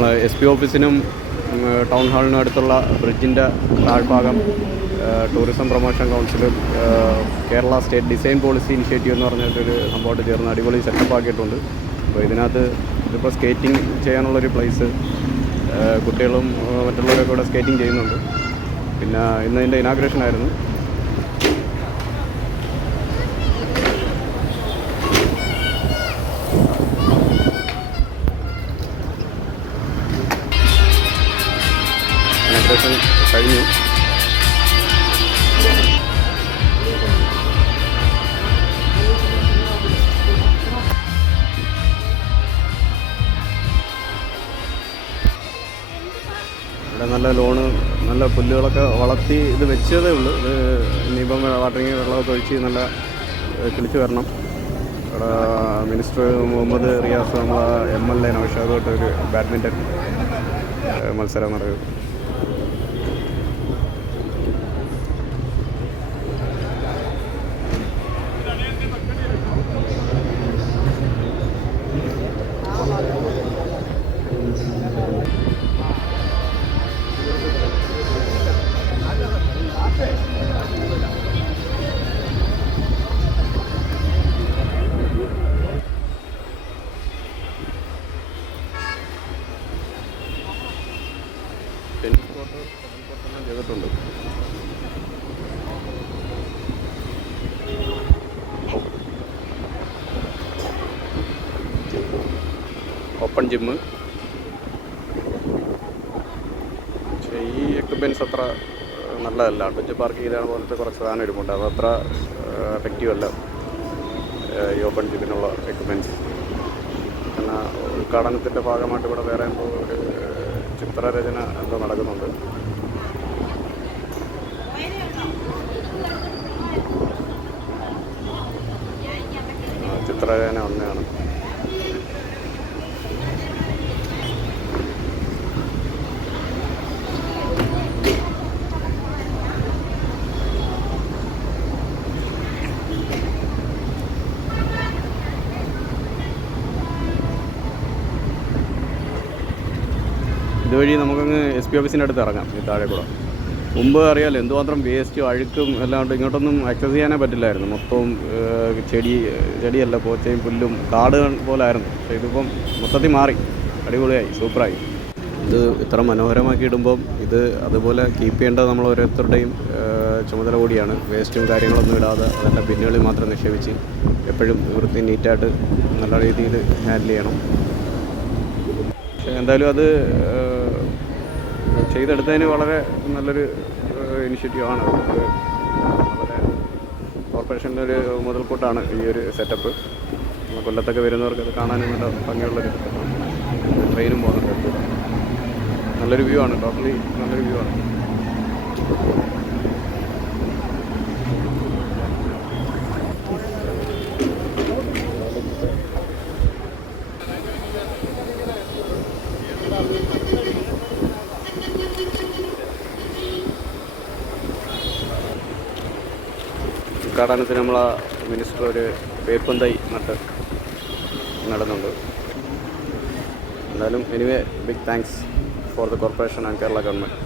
നമ്മൾ SP ഓഫീസിനും town ഹാളിനും അടുത്തുള്ള ബ്രിഡ്ജിൻ്റെ താഴ്ഭാഗം ടൂറിസം പ്രൊമോഷൻ കൗൺസിലും Kerala state design policy initiative എന്ന് പറഞ്ഞിട്ടൊരു സംഭവമായിട്ട് ചേർന്ന് അടിപൊളി സെറ്റപ്പ് ആക്കിയിട്ടുണ്ട്. അപ്പോൾ ഇതിനകത്ത് ഇതിപ്പോൾ സ്കേറ്റിംഗ് ചെയ്യാനുള്ളൊരു പ്ലേസ്, കുട്ടികളും മറ്റുള്ളവരൊക്കെ ഇവിടെ സ്കേറ്റിംഗ് ചെയ്യുന്നുണ്ട്. പിന്നെ ഇന്ന് ഇതിൻ്റെ ഇനാഗ്രേഷൻ ആയിരുന്നു. ഇനാഗ്രേഷൻ കഴിഞ്ഞു. ഇവിടെ നല്ല ലോണ്, നല്ല പുല്ലുകളൊക്കെ വളർത്തി ഇത് വെച്ചതേ ഉള്ളൂ. ഇത് ഇനിയിപ്പം വാട്ടറിങ് വെള്ളമൊക്കെ ഒഴിച്ച് നല്ല കിളിച്ച് വരണം. ഇവിടെ മിനിസ്റ്റർ മുഹമ്മദ് റിയാസ്, നമ്മളെ MLA നൗഷാദുമായിട്ട് ഒരു ബാഡ്മിൻ്റൺ മത്സരം നടക്കും. ടെന്നീസ് കോർട്ട് ചെയ്തിട്ടുണ്ട്. Open gym. പക്ഷേ ഈ എക്യുപ്മെൻറ്റ്സ് അത്ര നല്ലതല്ല. അഡ്വഞ്ചർ പാർക്ക് ചെയ്താണ് പോലത്തെ കുറച്ച് സാധനം ഇരിപ്പുണ്ട്. അതത്ര എഫക്റ്റീവ് അല്ല ഈ ഓപ്പൺ ജിമ്മിനുള്ള എക്യുപ്മെൻറ്റ്സ്. കാരണം ഉദ്ഘാടനത്തിൻ്റെ ഭാഗമായിട്ട് ഇവിടെ വേറെ എന്തോ ഒരു ചിത്രരചന എന്തോ നടക്കുന്നുണ്ട്. ചിത്രരചന ഒന്നാണ്. ഇതുവഴി നമുക്കങ്ങ് SP ഓഫീസിൻ്റെ അടുത്ത് ഇറങ്ങാം. ഈ താഴെ കൂടെ മുമ്പ് അറിയാമല്ലോ എന്തുമാത്രം വേസ്റ്റും അഴുക്കും എല്ലാം ഇങ്ങോട്ടൊന്നും ആക്സസ് ചെയ്യാനേ പറ്റില്ലായിരുന്നു. മൊത്തവും ചെടിയല്ല, പോച്ചയും പുല്ലും കാട് പോലായിരുന്നു. പക്ഷേ ഇതിപ്പം മൊത്തത്തിൽ മാറി, അടിപൊളിയായി, സൂപ്പറായി. ഇത് ഇത്ര മനോഹരമാക്കി ഇടുമ്പം ഇത് അതുപോലെ കീപ്പ് ചെയ്യേണ്ടത് നമ്മൾ ഓരോരുത്തരുടെയും ചുമതല കൂടിയാണ്. വേസ്റ്റും കാര്യങ്ങളൊന്നും ഇടാതെ അതിൻ്റെ ബിന്നുകളിൽ മാത്രം നിക്ഷേപിച്ച് എപ്പോഴും വൃത്തി നീറ്റായിട്ട് നല്ല രീതിയിൽ ഹാൻഡിൽ ചെയ്യണം. പക്ഷേ എന്തായാലും അത് ചെയ്തെടുത്തതിന് വളരെ നല്ലൊരു ഇനിഷ്യേറ്റീവാണ്. വളരെ കോർപ്പറേഷൻ്റെ ഒരു മുതൽക്കൂട്ടാണ് ഈ ഒരു സെറ്റപ്പ്. കൊല്ലത്തൊക്കെ വരുന്നവർക്ക് അത് കാണാനും നല്ല ഭംഗിയുള്ളൊരു സെറ്റപ്പാണ്. ട്രെയിനും പോകുന്നുണ്ട്. നല്ലൊരു വ്യൂ ആണ്, ടോട്ടലി നല്ലൊരു വ്യൂ ആണ്. ഉദ്ഘാടനത്തിന് നമ്മളെ മിനിസ്റ്റർ ഒരു വേപ്പൻ തൈ നടുന്നുണ്ട്. എന്തായാലും anyway big thanks for the corporation and Kerala government.